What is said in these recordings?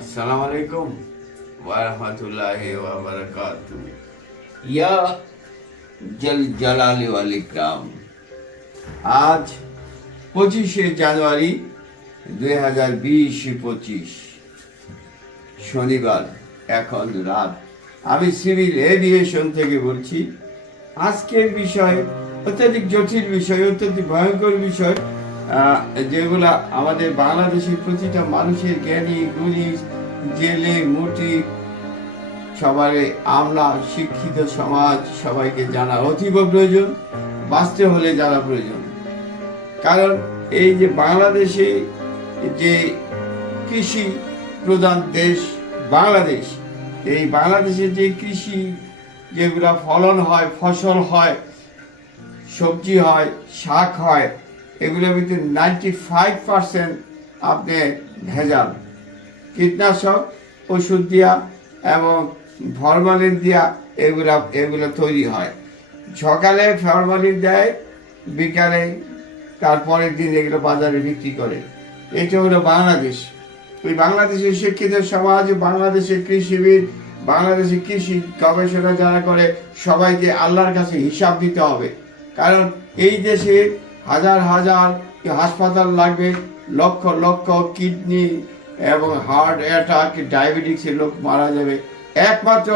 अस्सलाम वालेकुम वरहमतुल्लाहि व बरकातुहू। या जल जलाली वाल इकराम। আজ 25শে জানুয়ারি 2020 শনিবার, এখন রাত। আমি সিভিল এভিয়েশন থেকে বলছি। আজকের বিষয় অত্যধিক জটিল বিষয়, অত্যধিক ভয়ঙ্কর বিষয়, যেগুলা আমাদের বাংলাদেশের প্রতিটা মানুষের জ্ঞানী গুণী জেলে মুটি সবাই, আমরা শিক্ষিত সমাজ সবাইকে জানা অতীব প্রয়োজন, বাঁচতে হলে জানা প্রয়োজন। কারণ এই যে বাংলাদেশে যে কৃষি প্রধান দেশ বাংলাদেশ, এই বাংলাদেশের যে কৃষি যেগুলা ফলন হয়, ফসল হয়, সবজি হয়, শাক হয়, এগুলোর ভিতরে 95% আপনি ভেজাল, কীটনাশক ওষুধ দিয়া এবং ফরমালিন দিয়া এগুলো তৈরি হয়। সকালে ফরমালিন দেয়, বিকালে তারপরের দিন এগুলো বাজারে বিক্রি করে। এটা হলো বাংলাদেশ। ওই বাংলাদেশের শিক্ষিত সমাজ, বাংলাদেশের কৃষিবিদ, বাংলাদেশের কৃষি গবেষণা যারা করে, সবাইকে আল্লাহর কাছে হিসাব দিতে হবে। কারণ এই দেশে হাজার হাজার হাসপাতাল লাগবে, লক্ষ লক্ষ কিডনি এবং হার্ট অ্যাটাক, ডায়াবেটিক্সের লোক মারা যাবে একমাত্র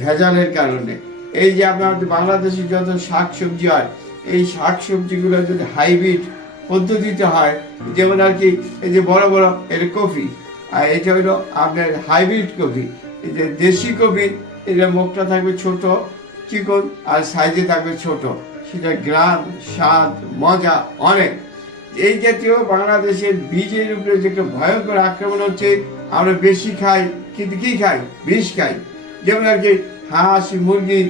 ভেজালের কারণে। এই যে আপনার বাংলাদেশে যত শাক সবজি হয়, এই শাক সবজিগুলো যদি হাইব্রিড পদ্ধতিতে হয়, যেমন আর কি এই যে বড় বড় এটা কফি, আর এটা হলো আপনার হাইব্রিড কফি। এই যে দেশি কফি, এটা মুখটা থাকবে ছোট চিকন আর সাইজে থাকবে ছোট, সেটা গ্রাম স্বাদ মজা অনেক। এই জাতীয় বাংলাদেশের বীজের উপরে যে একটা ভয়ঙ্কর আক্রমণ হচ্ছে। আমরা বেশি খাই, কিন্তু কি খাই? বিষ খাই। যেমন আর কি হাঁস মুরগি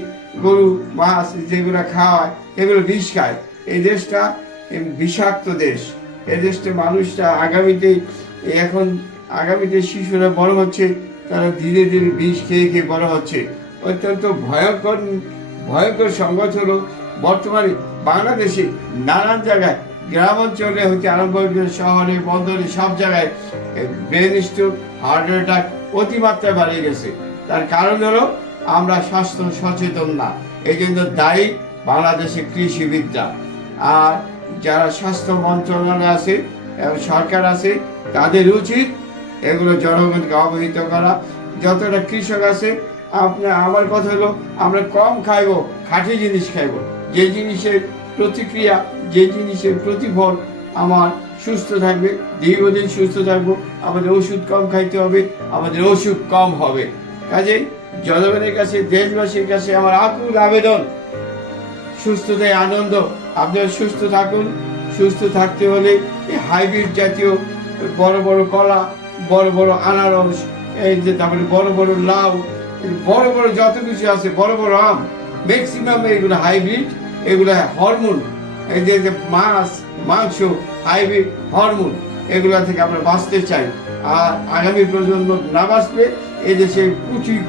গরু মাছ যেগুলো খাওয়ায়, এগুলো বিষ খায়। এই দেশটা বিষাক্ত দেশ। এই দেশটা মানুষটা আগামীতে শিশুরা বড় হচ্ছে, তারা ধীরে ধীরে বিষ খেয়ে খেয়ে বড় হচ্ছে। অত্যন্ত ভয়ঙ্কর সংগত হলো বর্তমানে বাংলাদেশে নানান জায়গায়, গ্রাম অঞ্চলে হতে আরম্ভ করে শহরে বন্দরে সব জায়গায় ব্রেন স্ট্রোক, হার্ট অ্যাটাক অতিমাত্রায় বাড়িয়ে গেছে। তার কারণ হলো আমরা স্বাস্থ্য সচেতন না। এই জন্য দায়ী বাংলাদেশের কৃষিবিদরা। আর যারা স্বাস্থ্য মন্ত্রণালয় আছে এবং সরকার আছে, তাদের উচিত এগুলো জনগণকে অবহিত করা। যতটা কৃষক আছে, আমার কথা হলো আমরা কম খাইব, খাঁটি জিনিস খাইব, যে জিনিসের প্রতিক্রিয়া, যে জিনিসের প্রতিফল আমার সুস্থ থাকবে, দীর্ঘদিন সুস্থ থাকবো। আমাদের ওষুধ কম খাইতে হবে, আমাদের ওষুধ কম হবে। কাজেই জনগণের কাছে, দেশবাসীর কাছে আমার আকুল আবেদন, সুস্থতায় আনন্দ। আপনারা সুস্থ থাকুন। সুস্থ থাকতে হলে এই হাইব্রিড জাতীয় বড় বড় কলা, বড় বড় আনারস, এই যে তারপরে বড় বড় লাউ, বড় বড় যত কিছু আছে, বড় বড় আম, ম্যাক্সিমাম এগুলো হাইব্রিড, এগুলো হরমোন। এই যে মাছ মাংস হাইব্রিড হরমোন, এগুলো থেকে আমরা বাঁচতে চাই। আর আগামী প্রজন্ম না বাঁচলে এদেশে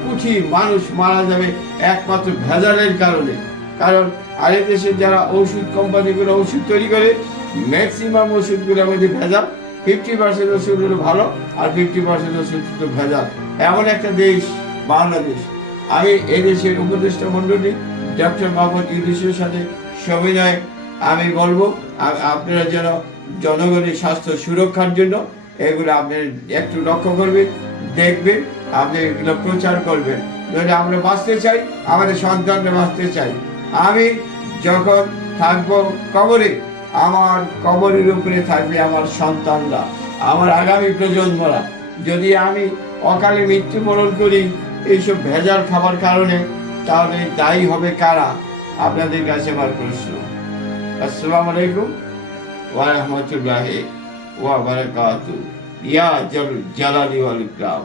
কুচি মানুষ মারা যাবে একমাত্র ভেজালের কারণে। কারণ আর দেশে যারা ওষুধ কোম্পানিগুলো ওষুধ তৈরি করে, ম্যাক্সিমাম ওষুধগুলোর মধ্যে ভেজাল। 50% ওষুধ হলো ভালো, আর 50% ওষুধ তো ভেজাল। এমন একটা দেশ বাংলাদেশ। আমি এদেশের উপদেষ্টা মণ্ডলী ডক্টর মোহাম্মদ ইউনূসের সাথে সবিনয় আমি বলবো, আপনারা যেন জনগণের স্বাস্থ্য সুরক্ষার জন্য এগুলো আপনার একটু লক্ষ্য করবেন, দেখবেন, আপনি এগুলো প্রচার করবেন। যদি আমরা বাঁচতে চাই, আমাদের সন্তানরা বাঁচতে চাই। আমি যখন থাকবো কবরে, আমার কবরের উপরে থাকবে আমার সন্তানরা, আমার আগামী প্রজন্মরা। যদি আমি অকালে মৃত্যুবরণ করি এইসব ভেজাল খাবার কারণে, তাহলে দায়ী হবে কারা? আপনাদের কাছে আমার প্রশ্ন। আসসালামু আলাইকুম ওয়া রাহমাতুল্লাহি ওয়া বারাকাতুহু। ইয়া জালালি ওয়াল ইকরাম।